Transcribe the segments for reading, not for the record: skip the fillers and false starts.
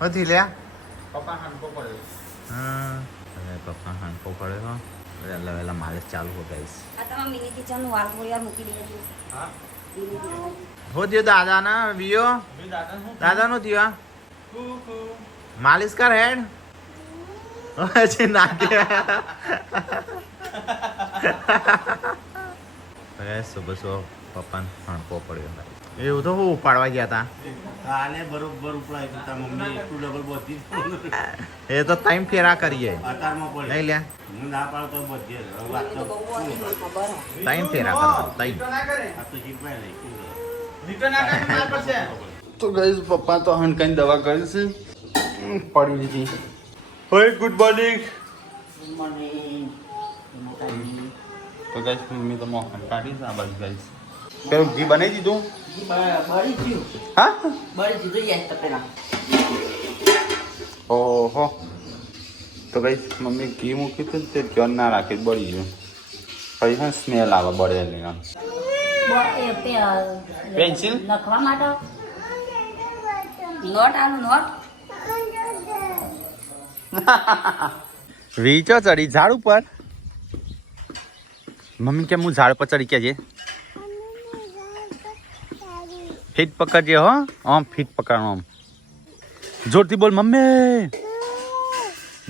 હતી લ્યા પપ્પા હાંડકો પડ્યો. હા હવે પપ્પા હાંડકો પડ્યો વહેલા વહેલા માલિશ ચાલુ હો ગાઈસ આ તમારા મિની કિચનનું વાળ થોડી વાર મૂકી દેજો. હા હો થયો દાદાના વિયો બી દાદા હું દાદાનો થયો કુ માલિશ કર હેડ હજી નાખે સુબહ સુબહ પપ્પાને હાંડકો પડ્યો એવું તો હું ઉપાડવા ગયા હતા કાલે બરોબર ઉપડાય તો તાર મમ્મી એટલું ડબલ બોધી એ તો ટાઈમ ફેરા કરીએ અતારમાં પડે નહીં લ્યા હું ના પાડો તો બધી હવે વાત તો બહુ હતી, મને ખબર હે. ટાઈમ ફેરા કરવા ટાઈમ ના કરે આ તો શીખવાય નહીં રીટર્ન ના કરે માર પાસે. તો ગાઈસ પપ્પા તો હનકાની દવા કરી છે પડી લીધી હોય ગુડ મોર્નિંગ તો ગાઈસ મમ્મી તો મોહન કાઢી છે આ બાજુ ગાઈસ પેલું ઘી બનાવી દીધું બળી ગયું. હા બળી દીધું યાદ તો પેલા. ઓહો તો ગાઈસ મમ્મી ઘી મૂકી હતું ને તે ધ્યાન ના રાખી બળી ગયું પછી છે સ્મેલ આવે બળેલી આમ પેન્સિલ લખવા માટે નોટ આનું નોટ વીચો ચડી ઝાડ ઉપર મમ્મી કેમ હું ઝાડ પર ચડી કે છે ફીટ પકડજે હો આમ ફીટ પકડવાનું આમ જોરથી બોલ મમ્મી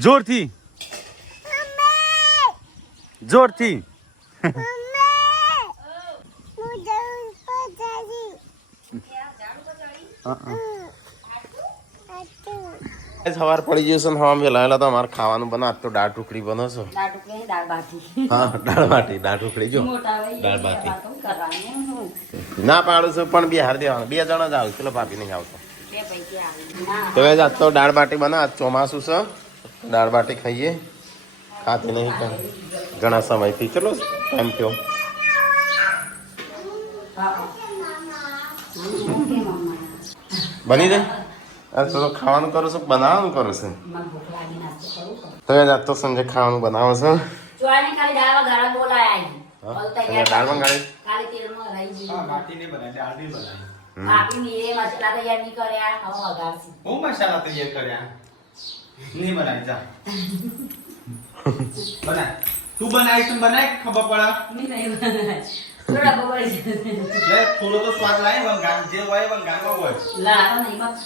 જોરથી જોરથી સવાર પડી ગયું છે ને હવા વેલાયેલા તો અમારે ખાવાનું બના તો દાળ ઢોકળી બનો છો દાળ ઢોકળી, દાળ બાટી. હા દાળ બાટી દાળ ઢોકળી જો મોટા હોય એ દાળ બાટી. વાતો કરવાની. હું ના પાડું છું પણ બિહાર દેવાનું 2 જણા જ આવું પેલો ભાભી નહીં આવતો બે પૈકી આવી. ના, તો આજ તો દાળ બાટી બના આજ ચોમાસું છે દાળ બાટી ખાઈએ ખાતી નહીં પણ ઘણા સમયથી ચલો ટાઈમ થયો હા, હા. ઓકે, મમ્મા. બની જાય અરે તો ખાવાનું કરું છું બનાવવાનું કરું છું મને ભૂખ લાગી નાસ્તો કરવું પડે. તો આજ તો સંજય ખાવાનું બનાવો છો ચોળાને ખાલી દાળ વઘારા બોલાયા અહીં. હા? હવે અને તૈયાર દાળ મંગાવી ખાલી તેલમાં રહી હા ગયું. બાટી નહીં બનાવી દાળ નહીં બનાવી. બાકી મીરે મસાલા તૈયાર નહીં કર્યા, હવે વઘારશું. હું મસાલા તૈયાર કર્યા નહીં બનાવી જા બનાય તું બનાવી તું બનાય ખબર પડે નહીં, નહીં બનાય. થોડા બબડી જશે. લે થોડો તો સ્વાદ લાગે વંગાણ જે હોય વંગાણમાં હોય લાડો નહીં બસ.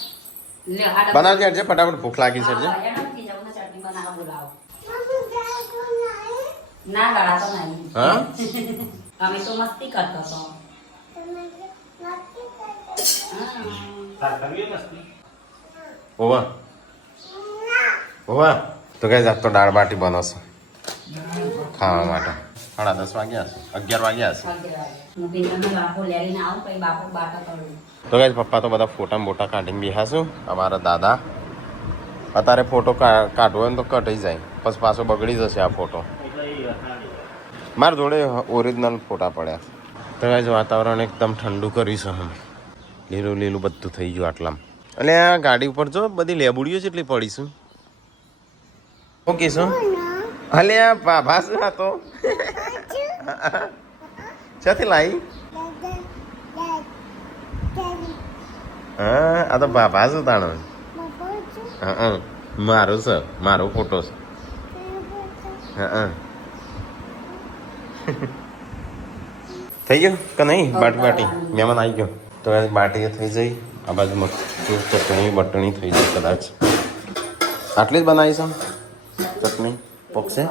લે, હાડો. બનાવજે આજે ફટાફટ ભૂખ લાગી છે જે હા, એનો નથી જવું ને ચટણી બનાવવા બોલાવો. ના લડા તો નહીં. હા અમે તો મસ્તી કરતો હતો. હા. તાર કરવી મસ્તી ઓવા ઓવા તો કઈ જાત તો દાળ બાટી બનાવશો ખાવા માટે 10:30 વાગ્યા છે 11 વાગ્યા છે હું પેલાનો બાપો લઈને આવું પછી બાપો બાટા કરું. તો કઈ પપ્પા તો બધા ફોટા મોટા કાઢીને બેહાશું અમારા દાદા અત્યારે ફોટો કાઢવો હોય ને તો કટાઈ જાય પછી પાછો બગડી જશે આ ફોટો મારા જોડે ઓરિજિનલ ફોટા પડ્યા તો કઈ વાતાવરણ એકદમ ઠંડુ કર્યું છે હમ લીલું લીલું બધું થઈ ગયું આટલામાં એટલે આ ગાડી ઉપર જો બધી લેબુડીઓ જેટલી પડીશું શું કહીશું અલે આ બાબા શું હતો ક્યાંથી લાવી હા આ તો બાબા શું તાણો હા મારો છે મારો ફોટો છે હા થઈ ગયો કે નહીં બાટી બાટી મહેમાન આવી ગયો તો બાટી થઈ જઈ આ બાજુ મરચું ચટણી બટણી થઈ જાય કદાચ આટલી જ બનાવી છે ચટણી પોકશે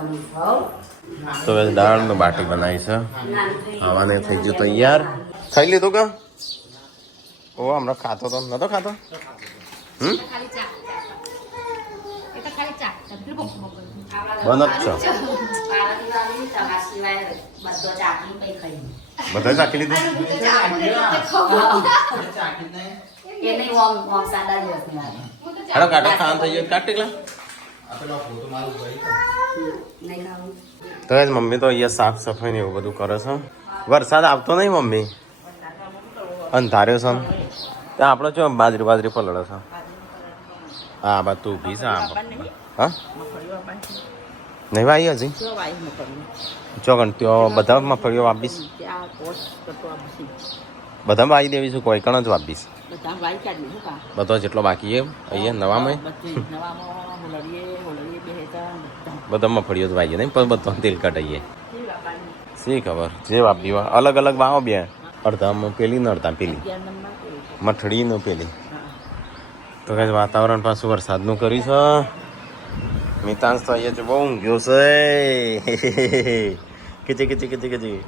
તો હવે દાળ ને બાટી બનાવી છે ખાવાને થઈ ગયું તૈયાર ખાઈ લીધું કે ઓ હમણાં ખાતો તો નતો ખાતો બન જ છો બધા ચાખી લીધું હેલો કાટો ખાવાનું થઈ ગયું કાટ ટીકલા તો જ મમ્મી તો અહીંયા સાફ સફાઈ ને એવું બધું કરે છે વરસાદ આવતો નહીં મમ્મી અંધાર્યો છે ત્યાં આપણો જો બાજરી બાજરી પલળે છે હા બા તું ઊભી છે હા નહીં ભાઈ હજી ચોગન ત્યાં બધા મફળીઓ વાપીશ બધા વાવી દેવી છું કોઈ કણ જ વાપીશ બધા વાઈ કાઢી શું કા બધો જેટલો બાકી છે અહીંયા નવામાં બધે નવામાં હોલડીએ બેહેતા બધા મફળીઓ જ વાવીએ નહીં પણ બધો તેલ કટાઈએ શી ખબર જે વાપરી હોય અલગ અલગ વાવો બે અડધામાં પેલી ને અડધા પેલી મઠડી નો પેલી તો કઈ વાતાવરણ પાછું વરસાદનું કર્યું છે મિતાંશ તો અહીંયા બહુ ઊંઘ્યો છે કિચી કિચી કિચી કિચી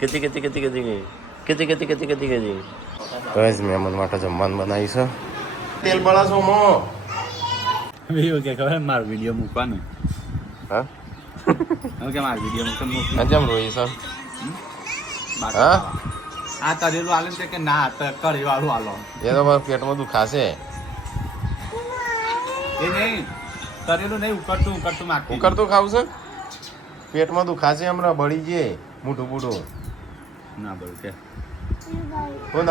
કિચી કિચી કિચી કિચી કિચી કિચી કિચી કિચી કિચી તો જ મહેમાન માટે જમવાનું બનાવી છે તેલ બળા છો મો એવું કે ખબર મારો વિડીયો મૂકવાનું હા એવું કે મારો વિડીયો મૂકવાનું અંજામ રોઈ છે હા આ તરેલું આલે છે કે ના કરી વાળું આલો એ તો મારા પેટમાં દુખાશે એ નહીં તરેલું નહીં ઉકળતું માગતું ઉકળતું ખાવું છે પેટમાં દુખાશે હમણાં બળી જઈએ મોટું બૂઢું ના બોલ કે હું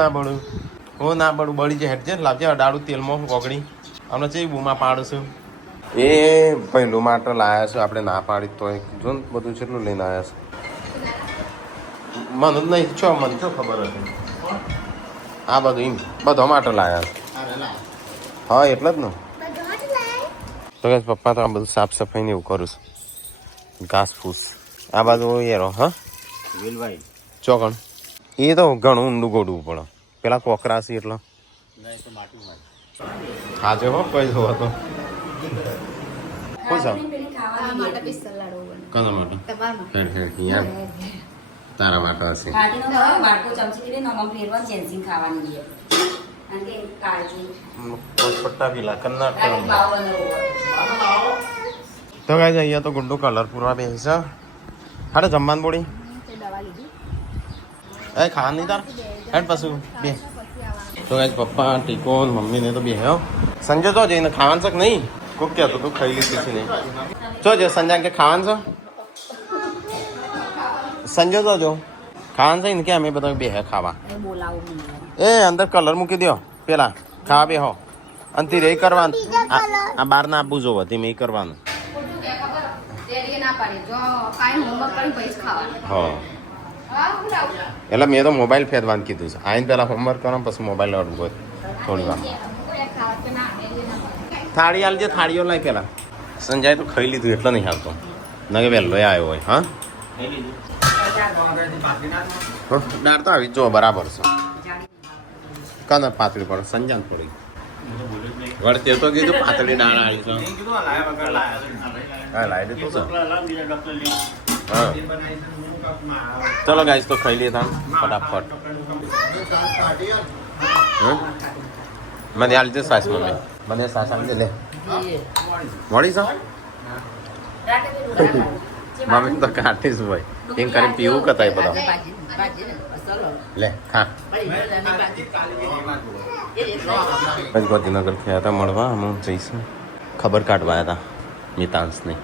ના બળું બળી જાય હેઠ છે લાવજે અડાડું તેલમાં ઓગળી હમણાં ચેવી બૂમા પાડું છું એ પહેલું માટે લાયા છે આપણે ના પાડી તો જો ને બધું કેટલું લઈને આવ્યા છે મને જ નહીં છો મને શું ખબર હતી આ બધું એમ બધો માટે લાયા છે હા એટલે જ ને તો કે પપ્પા તો આ બધું સાફ સફાઈ ને એવું કરું છું ઘાસ ફૂસ આ બાજુ એરો હા વેલભાઈ ચોકણ એ તો ઘણું ઊંડું ગોડવું પડે પેલા કોકરા છે એટલે આજે હો કઈ જોવો તો શું કોના માટે યાર તારા માટે હશે કાઢીનો દવા બાળકો ચમચી લઈને નમક ફેરવા જેન્સિંગ ખાવાની છે અને કે કાળજી પટ્ટા પીલા કન્ના ડાયરેક્ટ બાવ બનાવો તો ગાઈસ અહીંયા તો ગુંડો કલર પૂરવા બેસી છે હાડે જમવાનું બોડી એ ખાવા નહીં તાર હેડ પાછું બે તો ગાઈસ પપ્પા ટીકો મમ્મીને તો બે હે સંજય તો જઈને ખાવાનું છે કે નહીં કોક કહેતો તું ખાઈ લીધું છે નહીં જો જો સંજય કે ખાવાનું છે સંજય તો જો ખાવાનું છે ને કે અમે બધા બે હે ખાવા બોલાવો એ અંદર કલર મૂકી દો પેલા ખાવા બે હો અંતિર એ કરવાનું આ બહાર ના આપવું જોવો તેમ એ કરવાનું હા એટલે મેં તો મોબાઈલ ફેરવાનું કીધું છે આઈને પેલા હોમવર્ક કરો પછી મોબાઈલ અડવું થોડી વાર થાળી આલજે થાળીઓ લાય પેલા સંજય તો ખાઈ લીધું એટલે નહીં આવતો ના કે વહેલો આવ્યો હોય હા દાળ તો આવી જો બરાબર છે કને પાતળી પડે સંજાન પડી વળતે તો કીધું પાતળી દાળ આવી છે હા લાવી દીધું છે હા ચલો ગાઈસ તો ખાઈ લઈએ ફટાફટ મને આલી દે સાસ મમ્મી મને સાસ આલી દે લે મળી છે મમ્મી તો કાઢીશ ભાઈ એમ કરીને પીવું કતાય બધા લે ખા પછી ગાંધીનગર ગયા હતા મળવા અમે જઈશું ખબર કાઢવા હતા મિતાંશને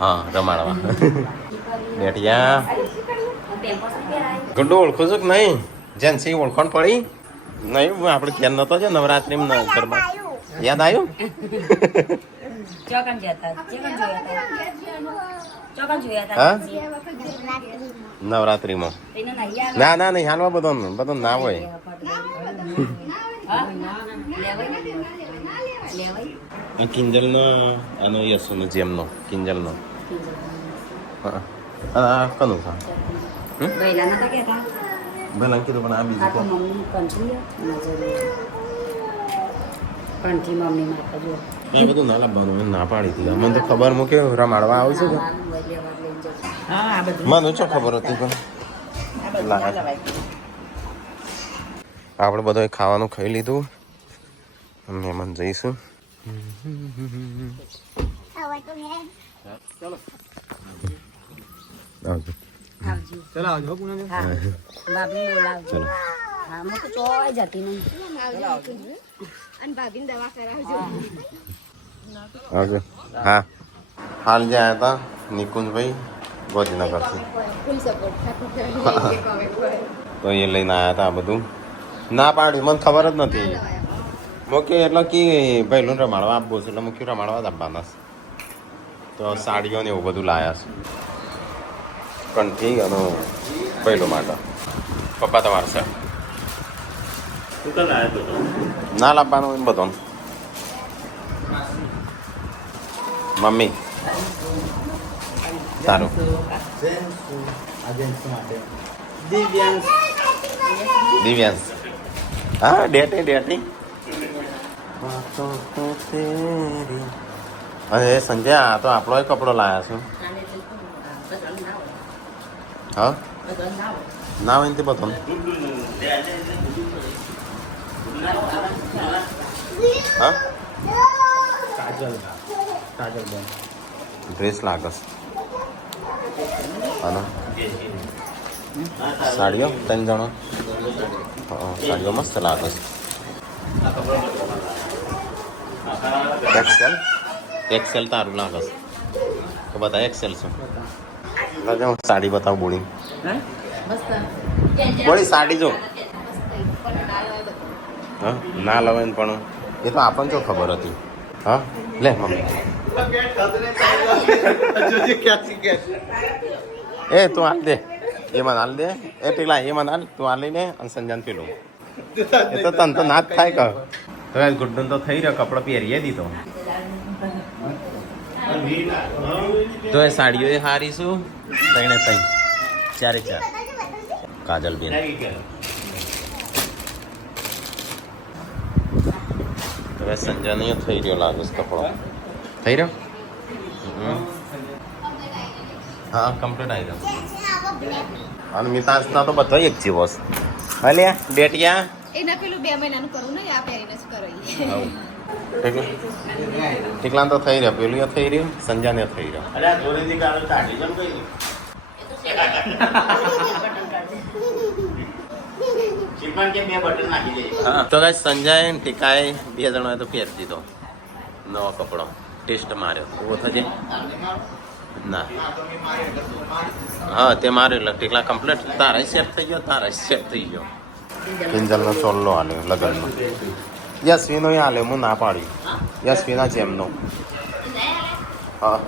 હા રમાડવા બેઠિયા ગુંડો ઓળખું છું કે નહીં જેન્સી ઓળખાણ પડી નહીં આપણે ક્યાં નતો છે નવરાત્રી ગરબા યાદ આવ્યું ચોકન જતા હા નવરાત્રીમાં ના ના નહીં હાલવા બધો બધો ના હોય કિંજલનો આનો યશુનો જેમનો કિંજલનો હા કનું છે ભલા કીધું પણ આ બીજું એ બધું ના લાવવાનું ના પાડી હતી મને તો ખબર મૂકે રમાડવા આવું છું મને શું ખબર હતી પણ આપણે બધું ખાવાનું ખાઈ લીધું મહેમાન જઈશું ચલો આવજો પુના બાબી બોલાવજો ચલો હા હું તો ચોય જતી નહીં અને ભાભીને દવા કરાવજો આવજો હા હાલ જે આવ્યા હતા નિકુંજભાઈ ગાંધીનગરથી ફૂલ સપોર્ટ તો એ લઈને આવ્યા હતા આ બધું ના પાડી મને ખબર જ નથી મૂકી એટલે કે પહેલું રમાડવા આપવું છે એટલે મૂક્યું રમાડવા જ આપવાના છે તો સાડીઓ ને એવું બધું લાયા છે કંઠી અને પહેલું માટે પપ્પા તમારે છે તું કલ આવ્યો તો ના લાવવાનું એમ બધો મમ્મી તારું દિવ્યાંશ હા ડેટી અને સંજય આ તો આપણો કપડો લાયા છું હા ના હોય ને તે બધો હા ડ્રેસ લાગસ અને સાડીઓ 3 જણો હા સાડીઓ મસ્ત લાગસ એક્સેલ તારું લાગસ તો બતા એક્સેલ શું સાડી બતાવ બોડી બોડી સાડી જો હા ના લવે ને પણ એ તો આપણને જો ખબર હતી હા લે મમ્મી એ તું હાલ દે એ મને હાલ દે એ ટીલા એ મને હાલ તું હાલ લઈને અને સંજાન પેલું એ તો તન તો ના જ થાય કર તો ગુડ્ડન તો થઈ રહ્યો કપડો પહેરીએ દીધો તો એ સાડીઓ એ હારી શું તઈને તઈ ચારે ચાર કાજલ બેન હવે સંજાનીઓ થઈ રહ્યો લાગે છે કપડો થઈ રહ્યો હા કમ્પ્લીટ આવી રહ્યો અને મિતાંશના તો બધો એક જેવો છે અલ્યા ડેટિયા એના પેલું 2 મહિનાનું કરું ને આ પહેરીને જ કરાવી ઠીકલા તો થઈ રહ્યો પેલું થઈ રહ્યું સંજાને થઈ રહ્યો અરે જોડેથી ગાળો ચાટી જમ કઈ ચીપણ કે 2 બટન નાખી દે હા તો ગાઈસ સંજય ટીકાએ 2 જણોએ તો પહેરી દીધો નવો કપડો ટેસ્ટ માર્યો ઉભો થજે ના હા તે માર્યો એટલે ટીકલા કમ્પ્લીટ તારા સેટ થઈ ગયો તારા સેટ થઈ ગયો કિંજલનો ચોલ્લો આલ્યો લગનમાં યશવીનો આલ્યો હું ના પાડી યશવીના જેમનો હા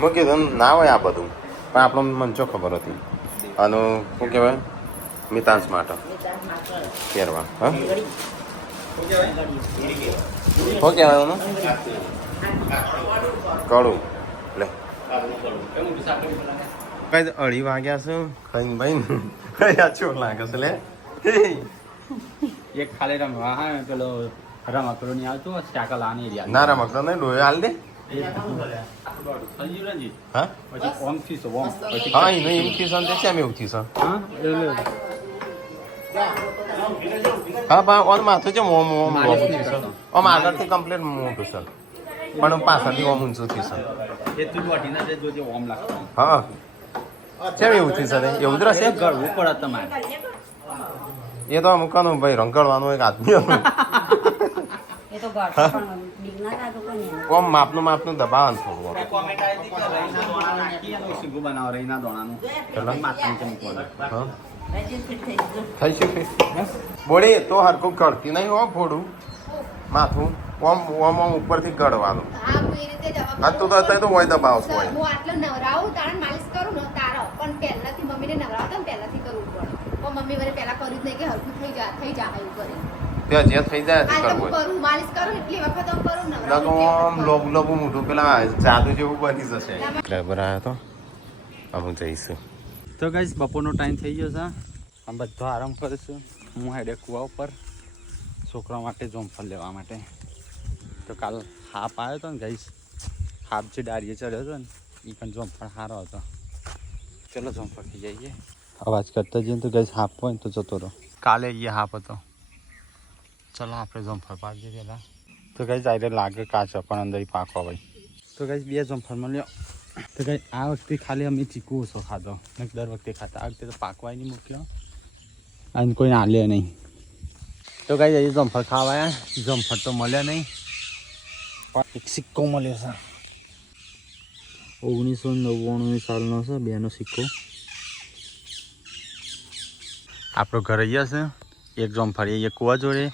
મેં કીધું ના હોય આ બધું પણ આપણને મંચો ખબર હતી આનું શું કહેવાય મિતાંશ માટે પહેરવા હા શું કહેવાય એનું કળું લે કઈ 2:30 વાગ્યા છે કઈ ભાઈ કયા છો લાગે છે લે એક ખાલી રમવા હા પેલો રમકડો નહીં આવતો સાયકલ આની રહ્યા ના રમકડો નહીં ડોયો હાલ દે સંજીવનજી હા પછી ઓમ થી તો ઓમ પછી હા એનું એવું થયું છે કેમ એવું થયું છે હા એટલે હા પણ ઓન માથું છે ઓમ ઓમ ઓમ આગળથી કમ્પ્લીટ મોટું છે પણ પાછળથી ઓમ ઊંચું થયું છે એ તું વટીના જે જોજે ઓમ લાગતો હા કેમ એવું થયું છે એવું જ રહેશે ગળવું પડે તમારે એ તો અમુકનું ભાઈ રંગડવાનું એક આદમી હતું એ તો ઘર પણ બીક ના લાગે કોઈને ઓમ માપનું દબાવવાનું થોડું કોમેન્ટ આવી હતી કે રઈના દોણા નાખી અને સીગું બનાવો રઈના દોણાનું ચલો. માથાની ચમકવાનું હા થઈ શકે બોડી તો હરખું કળતી નહીં હો ફોડું માથું ઓમ ઓમ ઓમ ઉપરથી ગળવાનું હા હું એ રીતે જ હા તું તો અત્યારે તો હોય દબાવશું હોય હું આટલો નવરાવું તારણ માલિશ કરું ને તારો પણ પહેલાથી મમ્મીને નવરાવતા ને પહેલાથી કરવું પડે પણ મમ્મી મને પહેલા કર્યું જ નહીં કે હરખું થઈ જાય એવું કરે ત્યાં જે થઈ જાય તે આ તો કરવું હું હોય કરું માલિશ કરું એટલી વખત હું કરું ના તો નવરાવું આમ લોબું મોટું પેલા જાદુ જેવું બની જશે ડ્રાઈવર આવ્યો તો અમે જઈશું તો ગાઈસ બપોરનો ટાઈમ થઈ ગયો છે આમ બધો આરામ કરીશું હું હેડે કુવા ઉપર છોકરા માટે જોમફળ લેવા માટે તો કાલ હાપ આવ્યો હતો ને ગાઈસ હાપ જે ડાળીએ ચડ્યો હતો ને એ પણ જોમફળ સારો હતો ચલો જોમફળ થઈ જઈએ અવાજ કરતા જઈએ તો ગાઈસ હાપ હોય ને તો જતો રહો કાલે એ હાપ હતો ચલો આપણે જોમફળ પાડીએ પહેલાં તો ગાઈસ આઈને લાગે કાચો પણ અંદર પાકો ભાઈ તો ગાઈસ 2 જોમફળ મળ્યો તો કઈ આ વખતે ખાલી અમે ચીકુ ઓછો ખાધો દર વખતે ખાતા આ વખતે તો પાકવાય નહીં મૂક્યો અને કોઈ નાલે નહીં તો કઈ જઈએ જમફળ ખાવા જમફળ તો મળ્યા નહીં પણ એક સિક્કો મળ્યો છે 1999 સાલનો છે 2નો સિક્કો આપણો ઘર અહીંયા છે એક જમફળી અહીંયા કુવા જોડે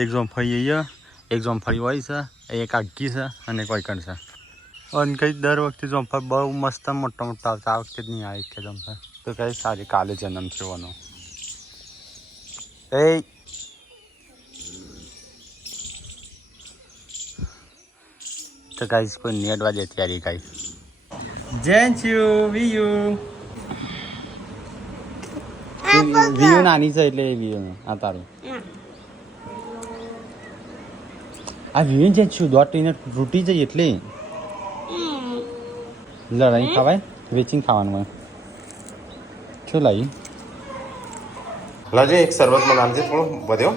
એક જમફળી અહીંયા એક જમફળી હોય છે એક આગી છે અને કોઈ કણ છે અને કંઈ દર વખતે જમફળ બહુ મસ્ત મોટા મોટા આવતા આ વખતે જ નહીં આવે કે જમફળ તો કઈ સારી કાલે જન્મ થયો એનો. એ તો ગાઈસ કોઈ નેટવા દે ત્યારે ગાઈસ જેન્ચ્યુ વિયુ નાની છે એટલે વિયુ આ તારું આ વિયુ જે છું દોટ એને તૂટી જાય એટલે લડાઈ ખાવાય વેચીને ખાવાનું હોય શું લાવી લાજે એક શરબત માં નાખજે થોડો વધ્યો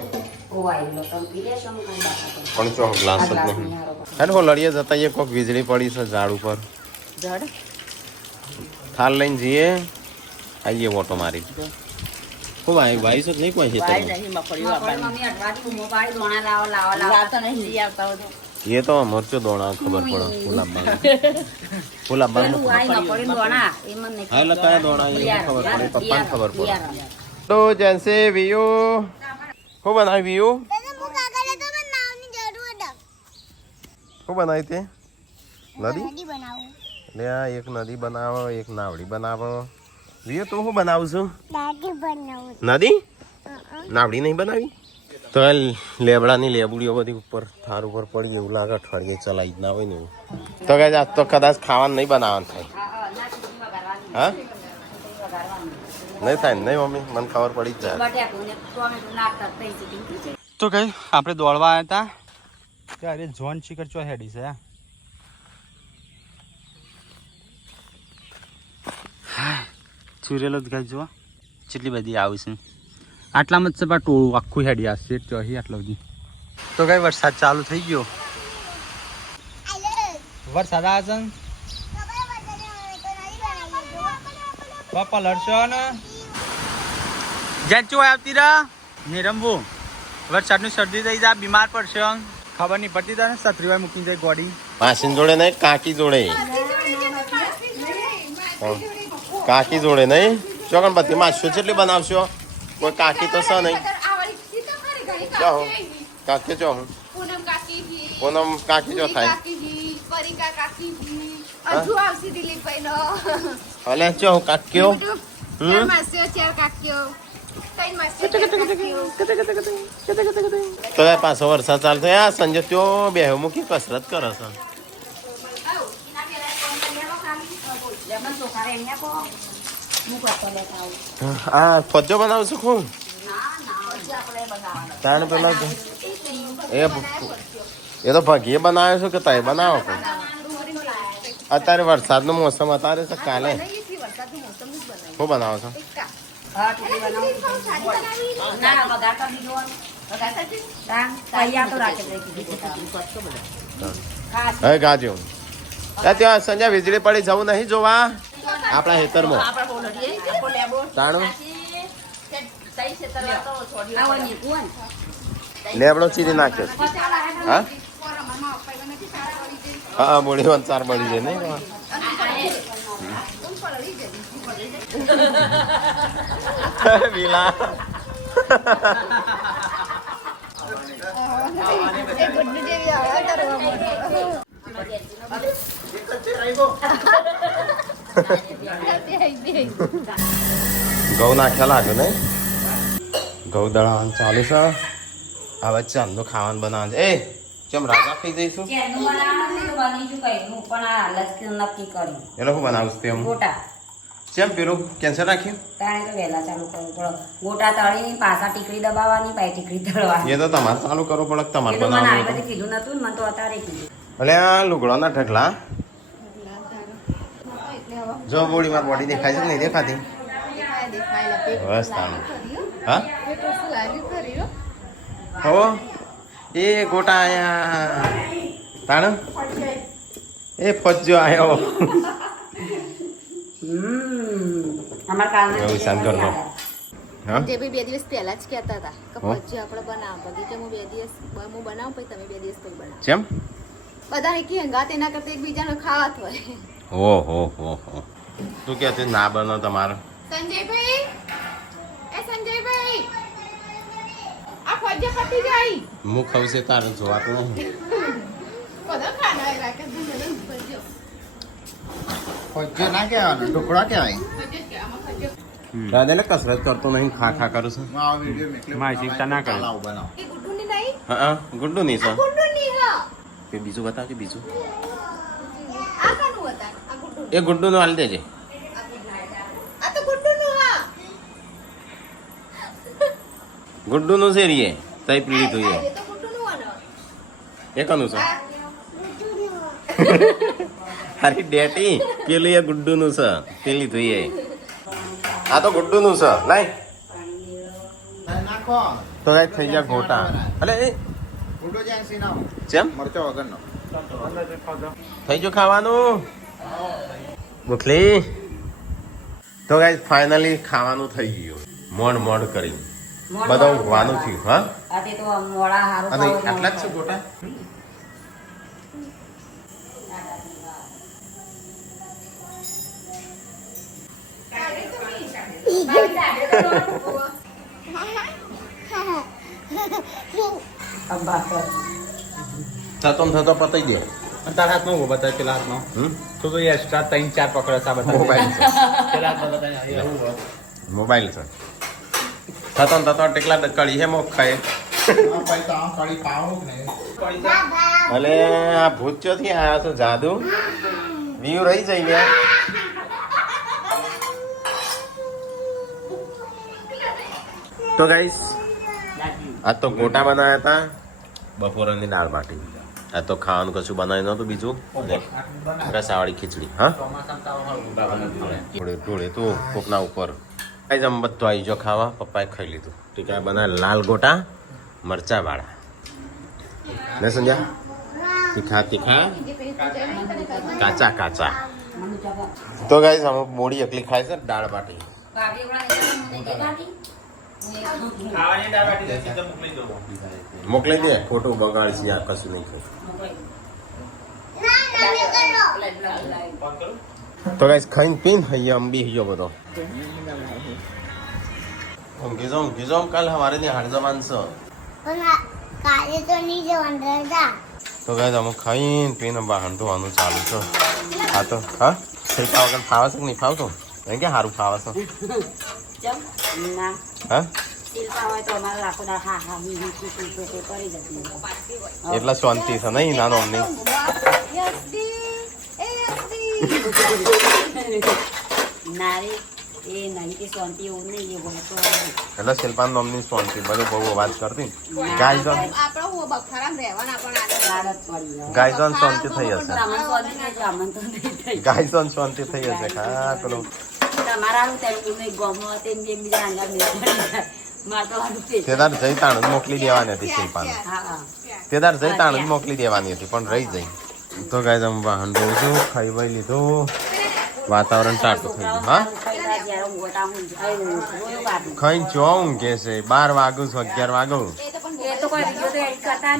ઓવાઈ લો તમે પી લેશો હું કઈ બાકા કરું. પણ ચો ગ્લાસ જ નહીં હેડ હો લડીએ જતા એ કોક વીજળી પડી છે ઝાડ ઉપર જડ થાલ લઈને જઈએ આવીએ ઓટો મારી ઓ ભાઈ ભાઈ જ નહીં કોઈ છે મમ્મી અઠવાડિયું મોબાઈલ દોણા લાવો લાવો લાવો તો નહીં લઈ આવતા હોય એ તો મરચો દોણા ખબર પડે ફૂલાબા પેલું આઈ મકોડી દોણા એ મને નહીં હા એટલે કયા દોણા એ ખબર પડે પપ્પાને ખબર પડે તો જેન્સે વિયુ હું બનાવી વિયુ શું બનાવી તે નદી એટલે આ એક નદી બનાવો એક નાવડી બનાવો વિયુ તું શું બનાવું છું નદી નાવડી નહીં બનાવી તો આ લેબડાની લેબુડીઓ બધી ઉપર થાર ઉપર પડી એવું લાગે અઠવાડિયે ચલાવી જ ના હોય ને એવું તો કે આજ તો કદાચ ખાવાનું નહીં બનાવવાનું થાય હા નહીં થાય ને નહીં મમ્મી મને ખબર પડી જ જાય બટાકું ને ટોમેટું નાખતા તઈ સીટી છે. તો કઈ આપણે દોડવા આવ્યા હતા ત્યારે જોન ચીકર ચો હેડી છે ચુરેલો જ ગાઈ જો કેટલી બધી આવી છે આટલામાં જ છે પણ ટોળું આખું હેડી આવશે ચોહી આટલો બધી તો કઈ વરસાદ ચાલુ થઈ ગયો વરસાદ આવે છે પપ્પા લડશો ને જ્યાં ચો આવતી રા ને રમવું વરસાદનું શરદી થઈ જાય બીમાર પડશે ખબર નહીં પડતી તને સત્રીવાય મૂકીને જાય ગોડી માસીન જોડે નહીં કાકી જોડે કાકી જોડે નહીં ચોકન બધી માસીઓ કેટલી બનાવશો કોઈ કાકી તો છે નહીં ચાહો કાકી ચો હું પૂનમ કાકી ચો થાય હલે ચો કાક્યો તો પાછો વરસાદ ચાલુ થયો આ સંજય ચો બે મૂકી કસરત કરે છે લેમન ચોખા રે અહીંયા કો હું કરતો લેતા આવું. આ ફજો બનાવું છું ખૂબ ના હજી આપણે બનાવવાના. તાણ પેલા એ તો ભગીએ બનાવ્યો છું કે તય બનાવો કોઈ અત્યારે વરસાદનો મોસમ અત્યારે છે કાલે શું બનાવો છો હા ટીકી બનાવું. ના વઘાર કરી દીધો વઘાર કરી દીધો તૈયાર તો રાખી દીધી ખાસ હવે ગાજો ત્યાં સંજય વીજળી પડી જવું નહીં જોવા આપણા ખેતરમાં આપણે બોલડીએ આપો લેબો તાણું તઈ છે તરવા તો છોડી આવો ની કોણ લેબડો ચીરી નાખ્યો હા હા બોડી વન ચાર બળી જાય નહીં વિલા ઘઉં નાખ્યા લાગે ને ઘઉં દળાવાનું ચાલુ છે હવે ચાંદનું ખાવાનું બનાવવાનું છે એ ચમ રાજા ખાઈ જઈશું ચેનું બનાવવાનું તો બનીશું કઈનું પણ આ હાલત નક્કી કર્યું એટલે શું બનાવું તેમ ગોટા ચેમ પેલું કેન્સર રાખ્યું તાણે તો વહેલા ચાલુ કરવું પડે ગોટા તળીને પાછા ટીકડી દબાવવાની પાછી ટીકડી તળવાની એ તો તમારે ચાલુ કરવું પડે તમારે એ તો મને બનાવવાનું આ બધું કીધું નતું ને મને તો અત્યારે કીધું એટલે આ લુગડાના ઢગલા જો બોડી મારી બોડી દેખાય છે કે નહીં દેખાતી બસ તાણું હા હો એ ગોટા આયા તાણ એ ફજ્જો આયો અમાર કાલના એવું શાંત કર દો. હા જે બી 2 દિવસ પહેલા જ કહેતા હતા કે હો? પછી આપણે બનાવો પછી કે હું 2 દિવસ હું બનાવું પછી તમે 2 દિવસ પછી બનાવો ચેમ બધા એકી હંગાત એના કરતા એકબીજાનો ખાવા હોય હો તું કે ના બનો તમારે સંજયભાઈ એ સંજયભાઈ આ ફોજે પતી જાય હું ખવશે તારે જોવાતું નહીં બધા ખાના રાખે દુનિયાનો ફોજો ફજ્જો ના કહેવાનું ઢોકળા કહેવાય ફોજો કે આમાં ફોજો દાદા ને કસરત કરતો નહીં ખા ખા કરું છું માહિતી ચિંતા ના કરે એ ગુડ્ડુની નહીં હા ગુડ્ડુ નહીં સર ગુડ્ડુની હા કે બીજું બતાવ કે બીજું આ કાનું હતા આ ગુડ્ડુ એ ગુડ્ડુ નું હાલ દેજે આ તો ગુડ્ડુનું હા ગુડ્ડુ નું છે રીએ તઈ પીડી તું એ તો ગુડ્ડુનું હોય એ કનું છે અરે ડેટી પેલું એ ગુડ્ડુ નું છે પેલી તું એ આ તો ગુડ્ડુ નું છે લાઈ તો કઈ થઈ જાય ગોટા અલે એ ચેમ થઈ ગયો ખાવાનું મુખલી તો ગાઈસ ફાઇનલી ખાવાનું થઈ ગયું મોડ મોડ કરી બધા ઊંઘવાનું થયું હા આ તે તો મોડા હારું અને ખાવું આટલા જ છે ગોટા થતો ને થતો પતાઈ દે તારા હાથમાં ઉભો બતાવે પેલા હાથમાં હમ તો એક્સ્ટ્રા 3-4 પકડે છે આ બધા મોબાઈલ છે પેલા હાથમાં બતાવે મોબાઈલ છે થતો ને થતો ટેકલા કળી હે મોખ ખાય અલે આ ભૂત ચોથી આયા છો જાદુ વ્યુ રહી જઈ ગયા તો ગાઈસ આ તો ગોટા બનાવ્યા હતા બપોરની દાળ બાટી આ તો ખાવાનું કશું બનાવ્યું નતું બીજું અને રસાવાળી ખીચડી હા થોડે થોડે તું કોકના ઉપર કઈ જમ બધું આવી જો ખાવા પપ્પાએ ખાઈ લીધું ટીકા બનાવે લાલ ગોટા મરચા વાળા ને સંજ્યા તીખા તીખા કાચા કાચા તો ગાઈસ અમે મોડી એકલી ખાય છે દાળ બાટી મોકલી દે ખોટું બગાડશે આ કશું નહીં ખાય તો ગાઈસ ખાઈને પીને અહીંયા અંબી ગયો બધો ઊંઘી જાઉં કાલ સવારે ની હાડ જવાન છે કાલે તો નહીં જવાનું રજા તો ગાઈસ અમે ખાઈને પીને બહાર ધોવાનું ચાલુ છે હા તો હા શેકા વગર ફાવે છે કે નહીં ફાવતું એમ કે સારું ફાવે છે ચમ ના હા શિલ્પા હોય તો અમારે રાખો દા હા હા કરી જતી એટલે શાંતિ છે નહીં નાનો અમને નારી એ નહીં કે શાંતિ એવું નહીં એ હોય તો એટલે શિલ્પાન નામની શાંતિ બધું બહુ અવાજ કરતી ગાય તો આપણો હું બખારામાં રહેવાના પણ આદત પડી ગાય તો શાંતિ થઈ હશે અમન શાંતિ થઈ જાય અમન તો નહીં થઈ ગાય તો શાંતિ થઈ હશે હા પેલું તમારા તેનું ગમો તે બીજા અંગા મારે તો હારું છે તે તાર જઈ તાણ જ મોકલી દેવાની હતી શિલ્પાને હા હા તે તાર જઈ તાણ જ મોકલી દેવાની હતી પણ રહી જઈ તો ગાય તમે વાહન રહું છું ખાઈ વાઈ લીધું વાતાવરણ ટાટું થઈ ગયું હા ખાઈ ચો ઊંઘે છે 12 વાગ્યું છે 11 વાગ્યું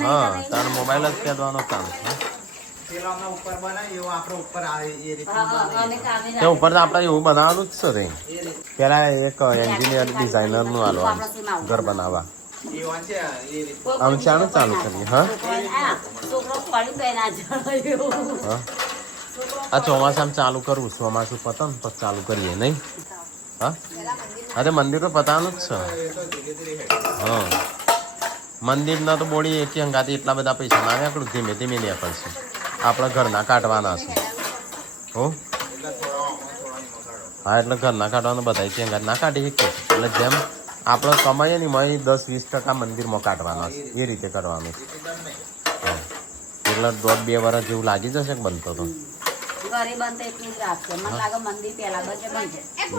હા તારો મોબાઈલ જ ખેદવાનો કામ તે ઉપર તો આપણે એવું બનાવવાનું જ છે પેલા એક એન્જિનિયર ડિઝાઇનર નું હાલવાનું ઘર બનાવવા આમ ચાનું ચાલુ કરીએ હા આ ચોમાસામાં ચાલુ કરવું ચોમાસું પતન પછી ચાલુ કરીએ નહીં હા અરે મંદિર તો પતાવવાનું જ છે હા મંદિરના તો બોડી એકી અંગાથી એટલા બધા પૈસા ના આકડું ધીમે ધીમે નહીં પડશે આપણા ઘરના કાઢવાના છે હો હા એટલે ઘરના કાઢવાના બધા છે અંગાત ના કાઢી શકીએ એટલે જેમ આપણે કમાઈએ ને એમાં 10-20% મંદિરમાં કાઢવાના છે એ રીતે કરવાનું એટલે 1.5-2 વર્ષ જેવું લાગી જશે કે બનતો તો ઘરે બનતો એટલું જ રાખશે મને લાગે મંદિર પહેલા બનશે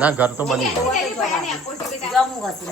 ના ઘર તો બની જાય જમવું હશે